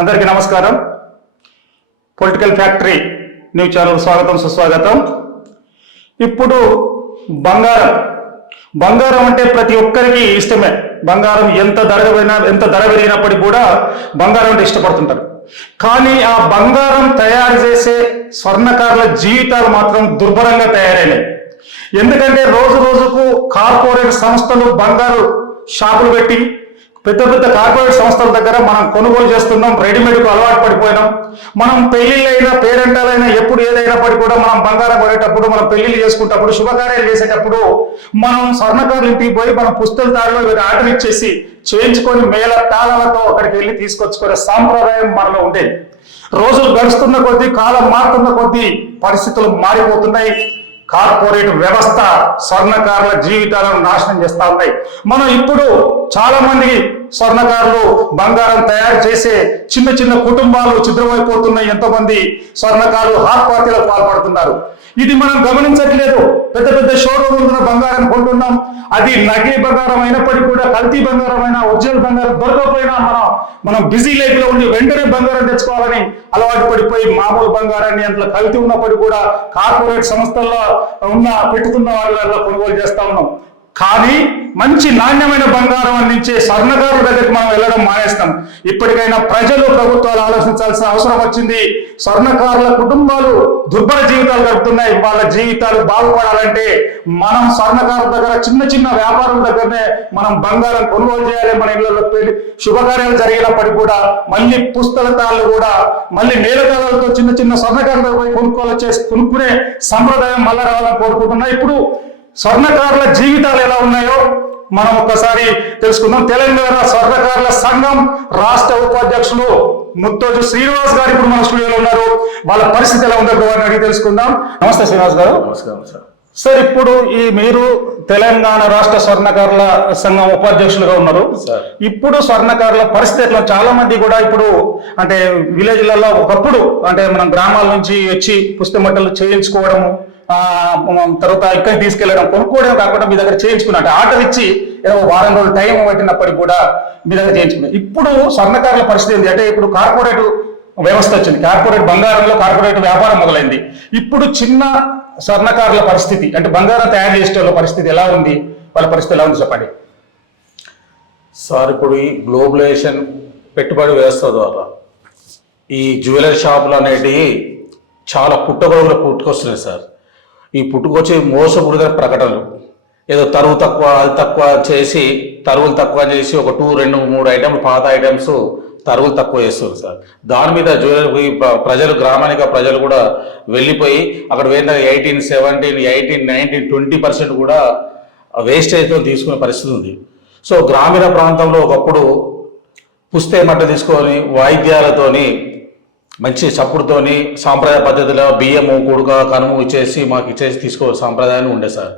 అందరికీ నమస్కారం. Political factory news channel స్వాగతం సుస్వాగతం. ఇప్పుడు బంగారం. బంగారం అంటే ప్రతి ఒక్కరికి ఇష్టమే. బంగారం ఎంత ధర ఎంత ధర పెరిగినప్పటికీ కూడా బంగారం అంటే ఇష్టపడుతుంటారు. కానీ ఆ బంగారం తయారు చేసే స్వర్ణకారుల జీవితాలు మాత్రం దుర్భరంగా తయారైనాయి ఎందుకంటే రోజు రోజుకు కార్పొరేట్ సంస్థలు బంగారు షాపులు పెట్టి పెద్ద పెద్ద కార్పొరేట్ సంస్థల దగ్గర మనం కొనుగోలు చేస్తున్నాం రెడీమేడ్కు అలవాటు పడిపోయినాం. మనం పెళ్ళిళ్ళైనా పేరెంటాలైనా ఎప్పుడు ఏదైనప్పటికీ కూడా మనం బంగారం కొనేటప్పుడు మనం పెళ్ళిళ్ళు చేసుకుంటప్పుడు శుభకార్యాలు చేసేటప్పుడు మనం స్వర్ణకారులు ఇంటికి పోయి మనం పుస్తల దారిలో వీరు ఆర్డర్ ఇచ్చేసి చేయించుకొని మేళ తాళాలతో అక్కడికి వెళ్ళి తీసుకొచ్చుకునే సాంప్రదాయం మనలో ఉండేది. రోజులు గడుస్తున్న కొద్దీ కాలం మారుతున్న కొద్దీ పరిస్థితులు మారిపోతున్నాయి. కార్పొరేట్ వ్యవస్థ స్వర్ణకారుల జీవితాలను నాశనం చేస్తా ఉన్నాయి. మనం ఇప్పుడు చాలా మంది స్వర్ణకారులు బంగారం తయారు చేసే చిన్న చిన్న కుటుంబాలు చిద్రమైపోతున్నాయి ఎంతోమంది స్వర్ణకారులు ఆత్మహత్యలకు పాల్పడుతున్నారు. ఇది మనం గమనించట్లేదు. పెద్ద పెద్ద షోరూమ్ బంగారం కొంటున్నాం. అది నగే బంగారం అయినప్పటికీ కూడా కల్తీ బంగారం అయినా ఒరిజినల్ బంగారం దొరకకపోయినా మనం మనం బిజీ లైఫ్లో ఉండి వెంటనే బంగారం తెచ్చుకోవాలని అలవాటు పడిపోయి మామూలు బంగారాన్ని అంత కల్తీ ఉన్నప్పటికీ కూడా కార్పొరేట్ సంస్థల్లో ఉన్న పెట్టుకున్న వాళ్ళ కొనుగోలు చేస్తా ఉన్నాం. కానీ మంచి నాణ్యమైన బంగారం అందించే స్వర్ణకారుల దగ్గరికి మనం వెళ్ళడం మానేస్తాం. ఇప్పటికైనా ప్రజలు ప్రభుత్వాలు ఆలోచించాల్సిన అవసరం వచ్చింది. స్వర్ణకారుల కుటుంబాలు దుర్భర జీవితాలు గడుపుతున్నాయి. వాళ్ళ జీవితాలు బాగుపడాలంటే మనం స్వర్ణకారుల దగ్గర చిన్న చిన్న వ్యాపారం దగ్గరనే మనం బంగారం కొనుగోలు చేయాలి మన ఇళ్ళలో శుభకార్యాలు జరిగినప్పటికీ కూడా మళ్ళీ పుస్తకాలు కూడా మళ్ళీ నేలకాలతో చిన్న చిన్న స్వర్ణకారులు పోయి కొనుక్కోవాలి చేసి కొనుక్కునే సంప్రదాయం మళ్ళా రావాలని కోరుకుంటున్నా. ఇప్పుడు స్వర్ణకారుల జీవితాలు ఎలా ఉన్నాయో మనం ఒక్కసారి తెలుసుకుందాం. తెలంగాణ స్వర్ణకారుల సంఘం రాష్ట్ర ఉపాధ్యక్షులు ముత్తోజు శ్రీనివాస్ గారు ఇప్పుడు మన స్టూడియోలో ఉన్నారు. వాళ్ళ పరిస్థితి ఎలా ఉందో వారిని అడిగి తెలుసుకుందాం. నమస్తే శ్రీనివాస్ గారు. నమస్కారం సార్. సార్ ఇప్పుడు ఈ మీరు తెలంగాణ రాష్ట్ర స్వర్ణకారుల సంఘం ఉపాధ్యక్షులుగా ఉన్నారు. సార్. ఇప్పుడు స్వర్ణకారుల పరిస్థితి ఎట్లా చాలా మంది కూడా ఇప్పుడు అంటే విలేజ్లలో ఒకప్పుడు అంటే మనం గ్రామాల నుంచి వచ్చి పుస్తమట్టలు చేయించుకోవడము తర్వాత ఇక్కడ తీసుకెళ్ళడం కొనుక్కోవడం కాకుండా మీ దగ్గర చేయించుకున్నట్టు ఆర్డర్ ఇచ్చి ఏదో వారం రోజులు టైం పెట్టినప్పటికీ కూడా మీ దగ్గర చేయించుకున్నాం. ఇప్పుడు స్వర్ణకారుల పరిస్థితి ఏంటి అంటే ఇప్పుడు కార్పొరేట్ వ్యవస్థ వచ్చింది. కార్పొరేట్ బంగారంలో కార్పొరేట్ వ్యాపారం మొదలైంది. ఇప్పుడు చిన్న స్వర్ణకారుల పరిస్థితి అంటే బంగారం తయారు చేసే వాళ్ళ పరిస్థితి ఎలా ఉంది? వాళ్ళ పరిస్థితి ఎలా ఉంది చెప్పండి. సార్ ఇప్పుడు ఈ గ్లోబలైజేషన్ పెట్టుబడి వ్యవస్థ ద్వారా ఈ జ్యువెలరీ షాపులు అనేటివి చాలా పుట్టగొడుగులు పుట్టుకొస్తున్నాయి సార్. ఈ పుట్టుకొచ్చి మోసపూరిత ప్రకటనలు. ఏదో తరువు తక్కువ అది తక్కువ చేసి తరువులు తక్కువ చేసి ఒక టూ రెండు మూడు ఐటమ్లు పాత ఐటమ్స్ తరువులు తక్కువ చేస్తుంది సార్. దాని మీద జ్యువెలరీ ప్రజలు గ్రామానిక ప్రజలు కూడా వెళ్ళిపోయి అక్కడ వేసిన eighteen seventeen eighteen nineteen twenty percent కూడా వేస్టేజ్తో తీసుకునే పరిస్థితి ఉంది. సో గ్రామీణ ప్రాంతంలో ఒకప్పుడు పుస్తే మట్ట తీసుకొని వాయిద్యాలతోని మంచి చప్పుడుతోని సాంప్రదాయ పద్ధతిలో బియ్యము కుడుక కనుము ఇచ్చేసి మాకు ఇచ్చేసి తీసుకో సాంప్రదాయాన్ని ఉండే సార్.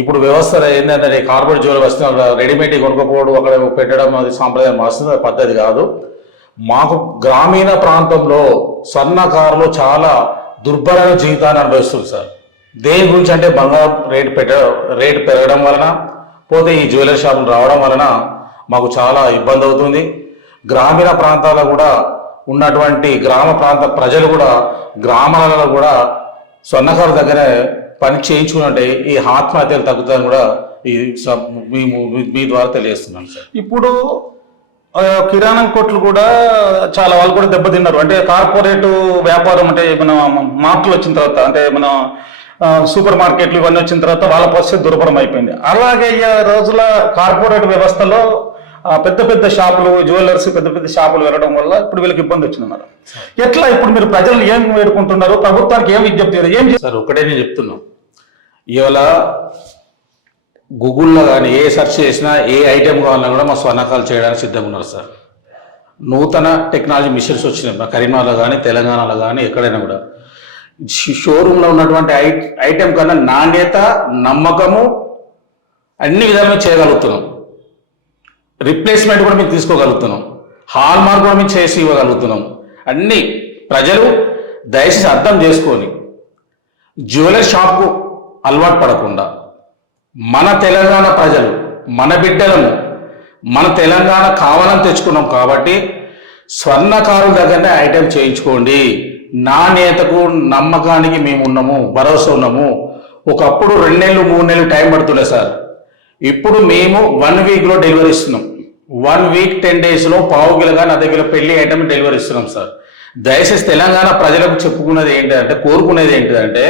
ఇప్పుడు వ్యవస్థ ఏంటంటే కార్పొరేట్ జ్యువెలరీ వస్తున్న రెడీమేడ్ కొనుక్కోవడం అక్కడ పెట్టడం అది సాంప్రదాయం వస్తుంది పద్ధతి కాదు. మాకు గ్రామీణ ప్రాంతంలో సన్నకారులు చాలా దుర్భరమైన జీవితాన్ని అనుభవిస్తుంది సార్. దేని గురించి అంటే బంగారం రేటు పెట్ట రేటు పెరగడం వలన పోతే ఈ జ్యువెలరీ షాపులు రావడం వలన మాకు చాలా ఇబ్బంది అవుతుంది. గ్రామీణ ప్రాంతాల్లో కూడా ఉన్నటువంటి గ్రామ ప్రాంత ప్రజలు కూడా గ్రామాలలో కూడా సొన్నకారు దగ్గర పని చేయించుకుంటే ఈ ఆత్మహత్యలు తగ్గుతాయని కూడా ఈ మీ ద్వారా తెలియజేస్తున్నాం సార్. ఇప్పుడు కిరాణం కొట్లు కూడా చాలా వాళ్ళు కూడా దెబ్బతిన్నారు. అంటే కార్పొరేట్ వ్యాపారం అంటే మన మార్పులు వచ్చిన తర్వాత అంటే మన సూపర్ మార్కెట్లు ఇవన్నీ వచ్చిన తర్వాత వాళ్ళ పరిస్థితి దుర్భరం అయిపోయింది. అలాగే ఈ రోజుల కార్పొరేట్ వ్యవస్థలో పెద్ద పెద్ద షాపులు జ్యువెలర్స్ పెద్ద పెద్ద షాపులు వెళ్ళడం వల్ల ఇప్పుడు వీళ్ళకి ఇబ్బంది వచ్చిందన్నారు ఎట్లా ఇప్పుడు మీరు ప్రజలు ఏం వేడుకుంటున్నారు? ప్రభుత్వానికి ఏం విజ్ఞప్తి ఏం సార్ ఒకటే నేను చెప్తున్నాం. ఇవాళ గూగుల్లో కానీ ఏ సెర్చ్ చేసినా ఏ ఐటెం కావాలన్నా కూడా మా స్వర్ణకాలు చేయడానికి సిద్ధంగా ఉన్నారు సార్. నూతన టెక్నాలజీ మిషన్స్ వచ్చినాయి. మా కరీంనగర్లో కానీ తెలంగాణలో కానీ ఎక్కడైనా కూడా. షోరూంలో ఉన్నటువంటి ఐ ఐటెం కన్నా నాణ్యత నమ్మకము అన్ని విధాలుగా చేయగలుగుతున్నాం. రిప్లేస్మెంట్ కూడా మేము తీసుకోగలుగుతున్నాం. హాల్ మార్క్ కూడా మేము చేసి ఇవ్వగలుగుతున్నాం. అన్ని ప్రజలు దయచేసి అర్థం చేసుకొని జ్యువెలరీ షాప్కు అలవాటు పడకుండా మన తెలంగాణ ప్రజలు మన బిడ్డలను మన తెలంగాణ కావాలని తెచ్చుకున్నాం కాబట్టి స్వర్ణకారుల దగ్గరనే ఐటెం చేయించుకోండి. నాణ్యతకు నమ్మకానికి మేము ఉన్నాము భరోసా ఉన్నాము. ఒకప్పుడు రెండు నెలలు మూడు నెలలు టైం పడుతుండే సార్. ఇప్పుడు మేము వన్ వీక్లో డెలివరీ ఇస్తున్నాం. వన్ వీక్ టెన్ డేస్లో పావు కిలోగా నా దగ్గర పెళ్ళి ఐటమ్ డెలివరీ ఇస్తున్నాం సార్ దయచేసి తెలంగాణ ప్రజలకు చెప్పుకున్నది ఏంటంటే కోరుకునేది ఏంటిదంటే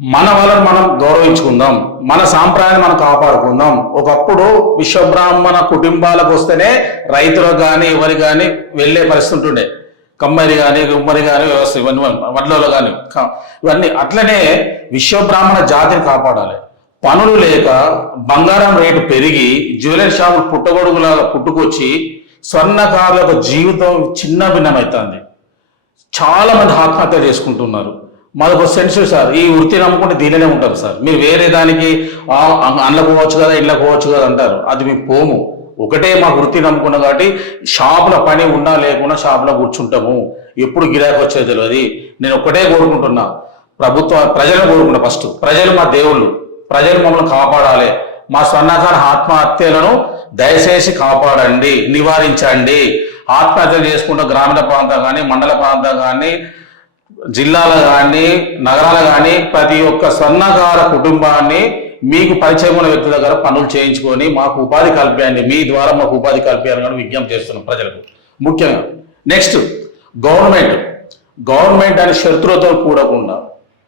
మన వాళ్ళని మనం గౌరవించుకుందాం. మన సాంప్రదాయాన్ని మనం కాపాడుకుందాం. ఒకప్పుడు విశ్వబ్రాహ్మణ కుటుంబాలకు వస్తేనే రైతులకు కానీ ఎవరికి కానీ వెళ్ళే పరిస్థితి ఉంటుండే. కమ్మరి కానీ గుమ్మరి కానీ వ్యవస్థ ఇవన్నీ వడ్లలో కానీ ఇవన్నీ అట్లనే విశ్వబ్రాహ్మణ జాతిని కాపాడాలి. పనులు లేక బంగారం రేటు పెరిగి జ్యువెలరీ షాపులు పుట్టగొడుగులాగా పుట్టుకొచ్చి స్వర్ణకారులకు జీవితం చిన్న భిన్నమవుతుంది చాలా మంది ఆత్మహత్య చేసుకుంటున్నారు. మాకు సెన్స్ సార్ ఈ వృత్తి నమ్ముకుంటే దీనినే ఉంటారు సార్. మీరు వేరే దానికి అందులో పోవచ్చు కదా ఇండ్ల పోవచ్చు కదా అంటారు. అది మేము పోము. ఒకటే మా వృత్తి నమ్ముకున్నాం కాబట్టి షాపుల పని ఉన్నా లేకుండా షాపులో కూర్చుంటాము. ఎప్పుడు గిరాకీ వచ్చేది తెలియదు నేను ఒకటే కోరుకుంటున్నా. ప్రభుత్వ ప్రజలను కోరుకుంటా ఫస్ట్. ప్రజలు మా దేవుళ్ళు. ప్రజలు మమ్మల్ని కాపాడాలి. మా స్వర్ణకార ఆత్మహత్యలను దయచేసి కాపాడండి నివారించండి. ఆత్మహత్యలు చేసుకుంటూ గ్రామీణ ప్రాంతం కానీ మండల ప్రాంతం కానీ జిల్లాలు కానీ నగరాలు కానీ ప్రతి ఒక్క స్వర్ణకార కుటుంబాన్ని మీకు పరిచయం ఉన్న వ్యక్తి దగ్గర పనులు చేయించుకొని మాకు ఉపాధి కల్పించండి మీ ద్వారా మాకు ఉపాధి కల్పించాలని కూడా విజ్ఞప్తి చేస్తున్నాం ప్రజలకు. ముఖ్యంగా నెక్స్ట్ గవర్నమెంట్. గవర్నమెంట్ అనే షరతులతో కూడకుండా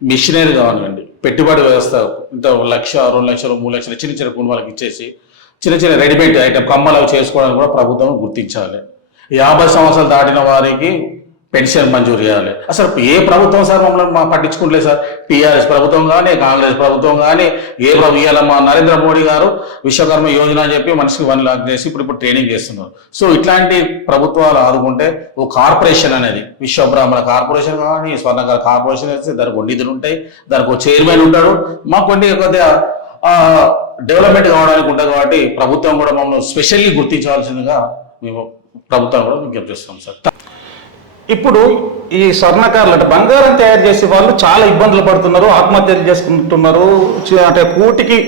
మిషనరీ కానివ్వండి పెట్టుబడి వ్యవస్థ ఇంత లక్ష రెండు లక్షలు మూడు లక్షలు చిన్న చిన్న కుటుంబాలకు ఇచ్చేసి చిన్న చిన్న రెడీమేడ్ ఐటమ్ కమ్మలు అవి చేసుకోవడానికి కూడా ప్రభుత్వం గుర్తించాలి. యాభై సంవత్సరాలు దాటిన వారికి పెన్షన్ మంజూరు చేయాలి. అసలు ఏ ప్రభుత్వం సార్ మమ్మల్ని మా పట్టించుకుంటలేదు సార్? టీఆర్ఎస్ ప్రభుత్వం కానీ కాంగ్రెస్ ప్రభుత్వం కానీ ఏ ప్రభు మా నరేంద్ర మోడీ గారు? విశ్వకర్మ యోజన అని చెప్పి మనిషికి వన్ లాక్ చేసి ఇప్పుడు ఇప్పుడు ట్రైనింగ్ చేస్తున్నారు. సో ఇట్లాంటి ప్రభుత్వాలు ఆదుకుంటే ఓ కార్పొరేషన్ అనేది విశ్వబ్రాహ్మణ కార్పొరేషన్ కానీ స్వర్ణకార కార్పొరేషన్ వేస్తే దానికి కొన్ని నిధులు ఉంటాయి. దానికి ఒక చైర్మన్ ఉంటాడు. మాకు కొన్ని కొద్దిగా డెవలప్మెంట్ కావడానికి ఉంటుంది కాబట్టి ప్రభుత్వం కూడా మమ్మల్ని స్పెషల్లీ గుర్తించవలసిందిగా మేము ప్రభుత్వం కూడా విజ్ఞప్తి చేస్తున్నాం సార్. ఇప్పుడు ఈ స్వర్ణకారులు అంటే బంగారం తయారు చేసే వాళ్ళు చాలా ఇబ్బందులు పడుతున్నారు ఆత్మహత్యలు చేసుకుంటున్నారు అంటే కూటికి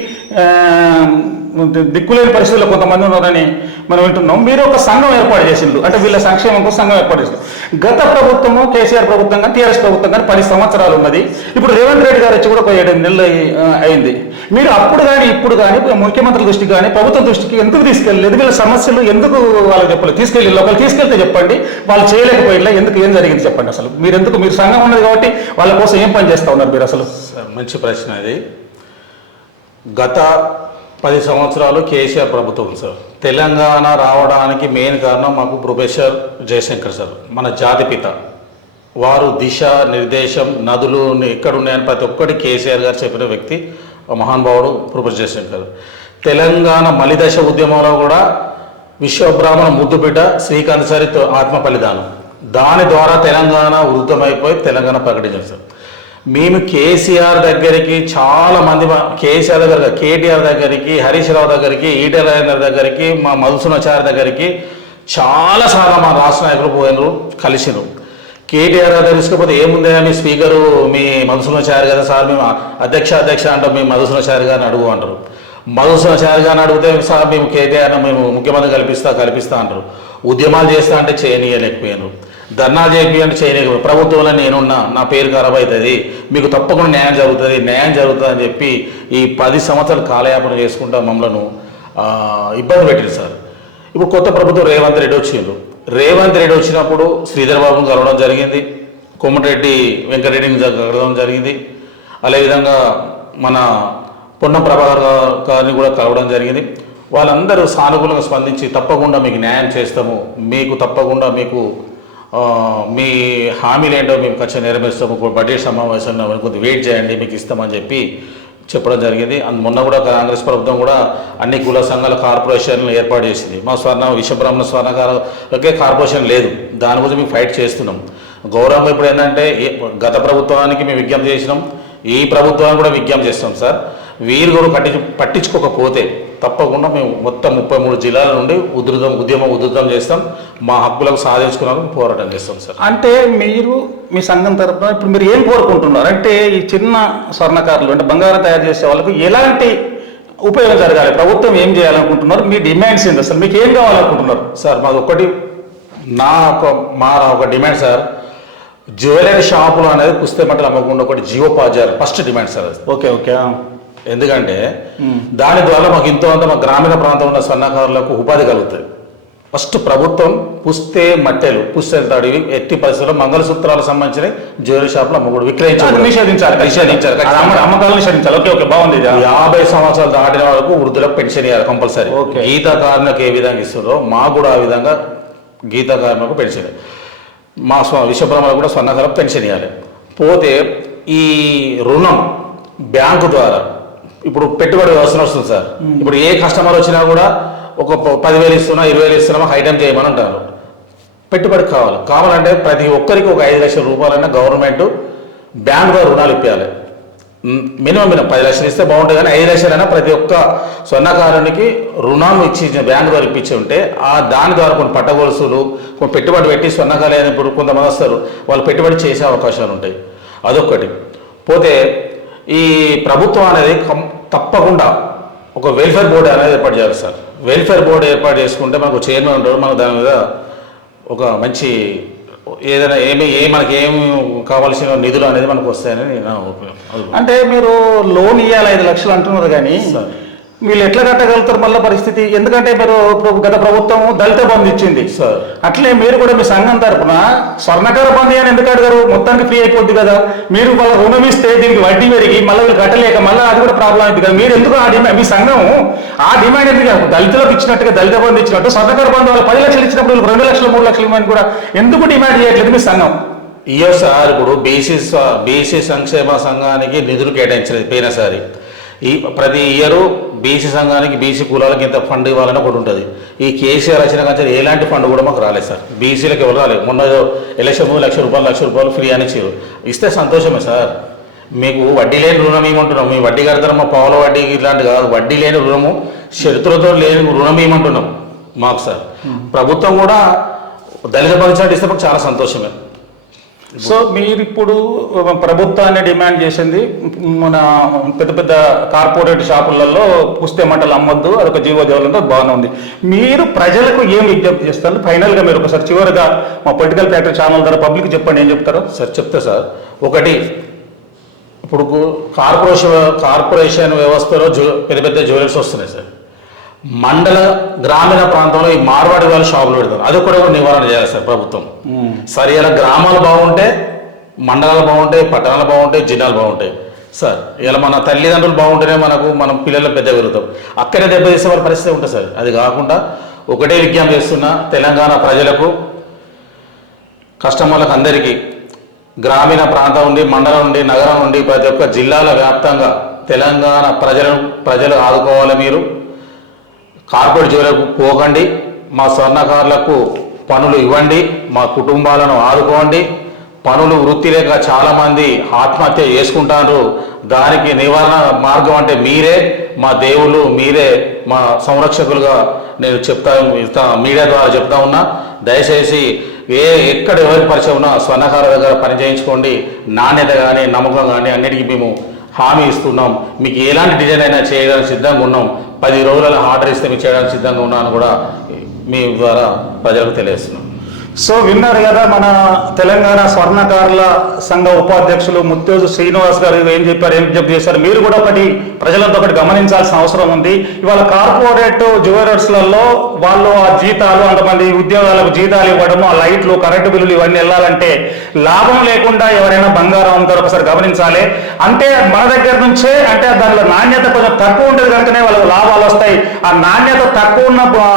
దిక్కులేని పరిస్థితుల్లో కొంతమంది ఉన్నారని మనం వింటున్నాం. మీరు ఒక సంఘం ఏర్పాటు చేసిండ్రు. అంటే వీళ్ళ సంక్షేమం కోసం సంఘం ఏర్పాటు చేసిండ్రు. గత ప్రభుత్వము కేసీఆర్ ప్రభుత్వం కానీ టీఆర్ఎస్ ప్రభుత్వం కానీ పది సంవత్సరాలు ఉన్నది. ఇప్పుడు రేవంత్ రెడ్డి గారు వచ్చి కూడా ఒక ఏడు నెలలు అయింది. మీరు అప్పుడు కానీ ఇప్పుడు కానీ ముఖ్యమంత్రి దృష్టికి కానీ ప్రభుత్వం దృష్టికి ఎందుకు తీసుకెళ్ళలేదు? వీళ్ళ సమస్యలు ఎందుకు వాళ్ళకి చెప్పలేదు? తీసుకెళ్ళి ఒకళ్ళు తీసుకెళ్తే చెప్పండి. వాళ్ళు చేయలేకపోయినా ఎందుకు ఏం జరిగింది చెప్పండి అసలు? మీరు ఎందుకు మీరు సంఘం ఉన్నది కాబట్టి వాళ్ళ కోసం ఏం పని చేస్తా ఉన్నారు మీరు అసలు? మంచి ప్రశ్న అది గత పది సంవత్సరాలు కేసీఆర్ ప్రభుత్వం సార్. తెలంగాణ రావడానికి మెయిన్ కారణం మాకు ప్రొఫెసర్ జయశంకర్ సార్ మన జాతిపిత వారు దిశ నిర్దేశం నదులు ఎక్కడున్నాయని ప్రతి ఒక్కటి కేసీఆర్ గారు చెప్పిన వ్యక్తి. మహానుభావుడు ప్రొఫెసర్ జయశంకర్ తెలంగాణ మలిదశ ఉద్యమంలో కూడా విశ్వబ్రాహ్మణ ముద్దుబిడ్డ శ్రీకాంత్ సారి ఆత్మ బలిదానం. దాని ద్వారా తెలంగాణ వృద్ధమైపోయి తెలంగాణ ప్రకటించారు సార్. మేము కేసీఆర్ దగ్గరికి చాలా మంది మా- కేసీఆర్ దగ్గర కేటీఆర్ దగ్గరికి హరీష్ రావు దగ్గరికి ఈటెల రాజేందర్ దగ్గరికి మా మధుసూనాచారి దగ్గరికి చాలా సార్లు మా రాష్ట్ర నాయకులు పోయినరు కలిసినారు. కేటీఆర్ తెలుసుకోకపోతే ఏముందా మీ స్పీకరు మీ మధుసూనాచారి కదా సార్ మేము అధ్యక్ష అధ్యక్ష అంటాం మేము మధుసూనాచారి గారిని అడుగు అంటారు. మధుసూనాచారి గారిని అడిగితే సార్ మేము కేటీఆర్ మేము ముఖ్యమంత్రి కల్పిస్తా కల్పిస్తా అంటారు. ఉద్యమాలు చేస్తా అంటే చేయనీయలేకపోయాను ధర్నా చేయకపోయి అంటే చేయలేకపోయాను ప్రభుత్వంలో నేనున్నా నా పేరు ఖరాబ్ అవుతుంది మీకు తప్పకుండా న్యాయం జరుగుతుంది న్యాయం జరుగుతుంది అని చెప్పి ఈ పది సంవత్సరాలు కాలయాపన చేసుకుంటా మమ్మల్ని ఇబ్బంది పెట్టారు సార్. ఇప్పుడు కొత్త ప్రభుత్వం రేవంత్ రెడ్డి వచ్చిండ్రు రేవంత్ రెడ్డి వచ్చినప్పుడు శ్రీధర్ బాబును కలవడం జరిగింది. కోమటిరెడ్డి వెంకటరెడ్డిని కలవడం జరిగింది. అదేవిధంగా మన పొన్న ప్రభాకర్ గారిని కూడా కలవడం జరిగింది. వాళ్ళందరూ సానుకూలంగా స్పందించి తప్పకుండా మీకు న్యాయం చేస్తాము. మీకు తప్పకుండా మీకు మీ హామీలు ఏంటో మేము ఖచ్చితంగా నెరవేరుస్తాము. బడ్జెట్ సమావేశంలో కొద్దిగా వెయిట్ చేయండి మీకు ఇస్తామని చెప్పి చెప్పడం జరిగింది. అందు మొన్న కూడా కాంగ్రెస్ ప్రభుత్వం కూడా అన్ని కుల సంఘాల కార్పొరేషన్లు ఏర్పాటు చేసింది. మా స్వర్ణ విశ్వబ్రహ్మణ స్వర్ణకారకే కార్పొరేషన్ లేదు. దాని గురించి మేము ఫైట్ చేస్తున్నాం. గౌరవం ఇప్పుడు ఏంటంటే గత ప్రభుత్వానికి మేము విజ్ఞప్తి చేసినాం. ఈ ప్రభుత్వానికి కూడా విజ్ఞప్తి చేస్తాం సార్. వీరు కూడా పట్టి పట్టించుకోకపోతే తప్పకుండా మేము మొత్తం ముప్పై మూడు జిల్లాల నుండి ఉధృతం ఉద్యమం ఉధృతం చేస్తాం. మా హక్కులకు సాధించుకున్నాక పోరాటం చేస్తాం సార్. అంటే మీరు మీ సంఘం తరపున ఇప్పుడు మీరు ఏం కోరుకుంటున్నారు? అంటే ఈ చిన్న స్వర్ణకారులు అంటే బంగారం తయారు చేసే వాళ్ళకు ఎలాంటి ఉపయోగం జరగాలి? ప్రభుత్వం ఏం చేయాలనుకుంటున్నారు? మీ డిమాండ్స్ ఏంటి అసలు? మీకు ఏం కావాలనుకుంటున్నారు? సార్ మాది ఒకటి నా ఒక మా ఒక డిమాండ్ సార్. జ్యువెలరీ షాపులు అనేది పుస్తక బట్టలు అమ్మకుండా ఒకటి జియో పాజార్ first demand sir. Okay okay. ఎందుకంటే దాని ద్వారా మాకు ఎంతో అంత మా గ్రామీణ ప్రాంతంలో ఉన్న స్వర్ణకారులకు ఉపాధి కలుగుతుంది. ఫస్ట్ ప్రభుత్వం పుస్తే మట్టెలు పుస్తెలు తడివి ఎట్టి పరిస్థితుల్లో మంగళసూత్రాలకు సంబంధించిన జ్యువెలరీ షాపులు అమ్మకూడదు విక్రయించాలి నిషేధించాలి అమ్మకాలు నిషేధించాలి. ఓకే ఓకే బాగుంది. యాభై సంవత్సరాలు దాటిన వరకు వృద్ధులకు పెన్షన్ ఇవ్వాలి కంపల్సరీ. గీత కార్మికు ఏ విధంగా ఇస్తుందో మాకు కూడా ఆ విధంగా గీత కార్మికు పెన్షన్. మా స్వ విశ్వబ్రహ్మలకు కూడా స్వర్ణకారం పెన్షన్ ఇవ్వాలి పోతే ఈ రుణం బ్యాంకు ద్వారా ఇప్పుడు పెట్టుబడి వ్యవస్థ వస్తుంది సార్. ఇప్పుడు ఏ కస్టమర్ వచ్చినా కూడా ఒక పదివేలు ఇస్తున్నా ఇరవై వేలు ఇస్తున్నా ఐటమ్ చేయమని అంటారు పెట్టుబడి కావాలి. కావాలంటే ప్రతి ఒక్కరికి ఒక ఐదు లక్షల రూపాయలైనా గవర్నమెంట్ బ్యాంక్ ద్వారా రుణాలు ఇప్పించాలి మినిమం మినిమం పది లక్షలు ఇస్తే బాగుంటుంది కానీ ఐదు లక్షలైనా ప్రతి ఒక్క స్వర్ణకారునికి రుణం ఇచ్చి బ్యాంక్ ద్వారా ఇప్పించి ఉంటే ఆ దాని ద్వారా కొన్ని పట్టగొలుసులు కొన్ని పెట్టుబడి పెట్టి స్వర్ణకారు అయినప్పుడు కొంతమంది వస్తారు. వాళ్ళు పెట్టుబడి చేసే అవకాశాలు ఉంటాయి. అదొకటి పోతే ఈ ప్రభుత్వం అనేది తప్పకుండా ఒక వెల్ఫేర్ బోర్డు అనేది ఏర్పాటు చేయాలి సార్ వెల్ఫేర్ బోర్డు ఏర్పాటు చేసుకుంటే మనకు చైర్మన్ ఉంటాడు మనకు దాని మీద ఒక మంచి ఏదైనా ఏమి ఏ మనకి ఏం కావాల్సిన నిధులు అనేది మనకు వస్తాయని నా అంటే మీరు లోన్ ఇవ్వాలి ఐదు లక్షలు అంటున్నారు కానీ సార్. వీళ్ళు ఎట్లా కట్టగలుగుతారు మళ్ళీ పరిస్థితి? ఎందుకంటే మీరు గత ప్రభుత్వం దళిత బంధు ఇచ్చింది. అట్లే మీరు కూడా మీ సంఘం తరపున స్వర్ణకార బంధు అని ఎందుకు అడిగారు? మొత్తానికి ఫ్రీ అయిపోద్ది కదా. మీరు వాళ్ళ రుణం ఇస్తే దీనికి వడ్డీ పెరిగి మళ్ళీ వీళ్ళు కట్టలేక మళ్ళీ అది కూడా ప్రాబ్లం అయింది కదా. మీరు ఎందుకు ఆ డిమాండ్ మీ సంఘం ఆ డిమాండ్ ఎందుకు? దళితులకు ఇచ్చినట్టుగా దళిత బంధు ఇచ్చినట్టు స్వర్ణకార బంధు వాళ్ళు పది లక్షలు ఇచ్చినప్పుడు వీళ్ళు రెండు లక్షలు మూడు లక్షలు ఇవ్వమని కూడా ఎందుకు డిమాండ్ చేయట్లేదు మీ సంఘం? ఇయో సార్ ఇప్పుడు బీసీ బీసీ సంక్షేమ సంఘానికి నిధులు కేటాయించినది పోయినసారి. ఈ ప్రతి ఇయర్ బీసీ సంఘానికి బీసీ కులాలకు ఇంత ఫండ్ ఇవ్వాలని ఒకటి ఉంటుంది. ఈ కేసీఆర్ వచ్చిన కానీ ఎలాంటి ఫండ్ కూడా మాకు రాలేదు సార్. బీసీలకు ఎవరు రాలేదు. మొన్న ఎలక్షన్ ముందు లక్ష రూపాయలు లక్ష రూపాయలు ఫ్రీ అని ఇచ్చారు ఇస్తే సంతోషమే సార్. మీకు వడ్డీ లేని రుణం ఏమంటున్నాం? మీ వడ్డీ కడతారు మా పావుల వడ్డీ ఇట్లాంటి కాదు. వడ్డీ లేని రుణము షరతులతో లేని రుణం ఏమంటున్నాం? మాకు సార్. ప్రభుత్వం కూడా దళిత భవిష్యత్తు ఇస్తే మాకు చాలా సంతోషమే. సో మీరు ఇప్పుడు ప్రభుత్వాన్ని డిమాండ్ చేసింది మన పెద్ద పెద్ద కార్పొరేట్ షాపులలో పుస్తే మంటలు అమ్మొద్దు అదొక జీవో దేవాలంటే బాగానే ఉంది. మీరు ప్రజలకు ఏం విజ్ఞప్తి చేస్తారు? ఫైనల్గా మీరు ఒకసారి చివరిగా మా పొలిటికల్ ఫ్యాక్టరీ ఛానల్ ద్వారా పబ్లిక్ చెప్పండి ఏం చెప్తారు? సార్ చెప్తా సార్. ఒకటి ఇప్పుడు కార్పొరేషన్ కార్పొరేషన్ వ్యవస్థలో పెద్ద పెద్ద జ్యువెలర్స్ వస్తున్నాయి సార్. మండల గ్రామీణ ప్రాంతంలో ఈ మార్వాడి వాళ్ళు షాపులు పెడతారు. అది కూడా నివారణ చేయాలి సార్ ప్రభుత్వం సరే ఇలా గ్రామాలు బాగుంటే మండలాలు బాగుంటాయి పట్టణాలు బాగుంటాయి జిల్లాలు బాగుంటాయి. సార్ ఇలా మన తల్లిదండ్రులు బాగుంటేనే మనకు మనం పిల్లలు పెద్ద పెరుగుతాం. అక్కడే దెబ్బతీసే వాళ్ళ పరిస్థితి ఉంటుంది సార్. అది కాకుండా ఒకటే విజ్ఞప్తి చేస్తున్నా తెలంగాణ ప్రజలకు కస్టమర్లకు అందరికీ గ్రామీణ ప్రాంతం నుండి మండలం నుండి నగరం నుండి ప్రతి ఒక్క జిల్లాల వ్యాప్తంగా తెలంగాణ ప్రజలను ప్రజలు ఆదుకోవాలి మీరు. కార్పొరేట్ జోలకు పోకండి మా స్వర్ణకారులకు పనులు ఇవ్వండి మా కుటుంబాలను ఆదుకోండి. పనులు వృత్తి లేక చాలామంది ఆత్మహత్య చేసుకుంటారు. దానికి నివారణ మార్గం అంటే మీరే మా దేవుళ్ళు మీరే మా సంరక్షకులుగా నేను చెప్తా ఇస్తా మీడియా ద్వారా చెప్తా ఉన్నా. దయచేసి ఏ ఎక్కడ ఎవరి పరిచయం ఉన్నా స్వర్ణకార దగ్గర పని చేయించుకోండి. నాణ్యత కానీ నమ్మకం కానీ అన్నిటికీ మేము హామీ ఇస్తున్నాం. మీకు ఎలాంటి డిజైన్ అయినా చేయడానికి సిద్ధంగా ఉన్నాం. పది రోజులలో ఆర్డర్ ఇస్తే మీకు చేయడానికి సిద్ధంగా ఉన్నాను కూడా మీ ద్వారా ప్రజలకు తెలియజేస్తున్నాం. సో విన్నారు కదా మన తెలంగాణ స్వర్ణకారుల సంఘ ఉపాధ్యక్షులు ముత్తేజు శ్రీనివాస్ గారు ఏం చెప్పారు ఏం విజ్ఞప్తి చేశారు మీరు కూడా ఒకటి ప్రజలంతా ఒకటి గమనించాల్సిన అవసరం ఉంది. ఇవాళ కార్పొరేట్ జ్యువెలర్స్లలో వాళ్ళు ఆ జీతాలు అంతమంది ఉద్యోగాలకు జీతాలు ఇవ్వడము ఆ లైట్లు కరెంటు బిల్లులు ఇవన్నీ వెళ్ళాలంటే లాభం లేకుండా ఎవరైనా బంగారం అమ్ముతారు ఒకసారి గమనించాలి. అంటే మన దగ్గర నుంచే అంటే దానిలో నాణ్యత కొంచెం తక్కువ ఉంటుంది కనుకనే వాళ్ళకి లాభాలు వస్తాయి. ఆ నాణ్యత తక్కువ ఉన్న ఆ,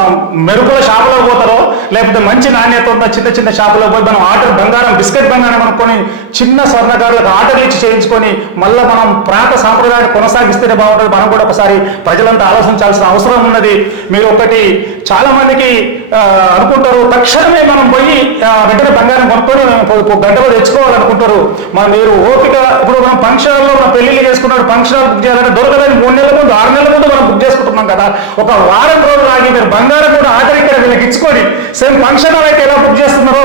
మెరుపుల షాపులో పోతారో లేకపోతే మంచి నాణ్యత ఉన్న చిన్న చిన్న షాపులో పోయి మనం ఆర్డర్ బంగారం బిస్కెట్ బంగారం అనుకొని చిన్న స్వర్ణకారులకు ఆర్డర్లు ఇచ్చి చేయించుకొని మళ్ళీ మనం ప్రాంత సాంప్రదాయాన్ని కొనసాగిస్తేనే బాగుంటుంది. మనం కూడా ఒకసారి ప్రజలంతా ఆలోచించాల్సిన అవసరం ఉన్నది. మీరు ఒకటి చాలా మందికి అనుకుంటారు తక్షణమే మనం పోయి వెంటనే బంగారం కొనుక్కొని గంటలో తెచ్చుకోవాలనుకుంటారు. మన మీరు ఓపిక ఇప్పుడు మనం ఫంక్షన్లో మన పెళ్ళిళ్ళు చేసుకున్నాడు ఫంక్షన్ బుక్ చేయాలంటే దొరకదని మూడు నెలల ముందు ఆరు నెలల ముందు మనం బుక్ చేసుకుంటున్నాం కదా. ఒక వారం రోజులు ఆగి మీరు బంగారం కూడా ఆఖరి ఇక్కడ వీళ్ళకి సేమ్ ఫంక్షన్ అయితే ఎలా బుక్ చేస్తున్నారో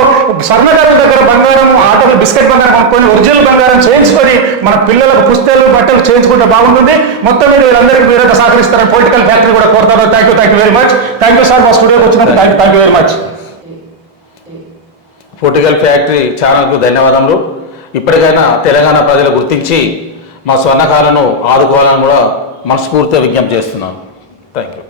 స్వర్ణకారుల దగ్గర బంగారం ఆటోలు బిస్కెట్ బంగారం కొనుక్కొని ఒరిజినల్ బంగారం చేయించుకొని మన పిల్లలకు పుస్తకాలు బట్టలు చేయించుకుంటే బాగుంటుంది. మొత్తం మీద వీళ్ళందరికీ మీరైతే సహకరిస్తారని పొలిటికల్ ఫ్యాక్టరీ కూడా కోరుతారు. Thank you thank you very much thank you sir మా స్టూడియోకి వచ్చినందుకు thank you thank you very much political factory ఛానల్కు ధన్యవాదములు. ఇప్పటికైనా తెలంగాణ ప్రజలు గుర్తించి మా స్వర్ణకాలను ఆదుకోవాలని కూడా మనస్ఫూర్తిగా విజ్ఞప్తి చేస్తున్నాను. Thank you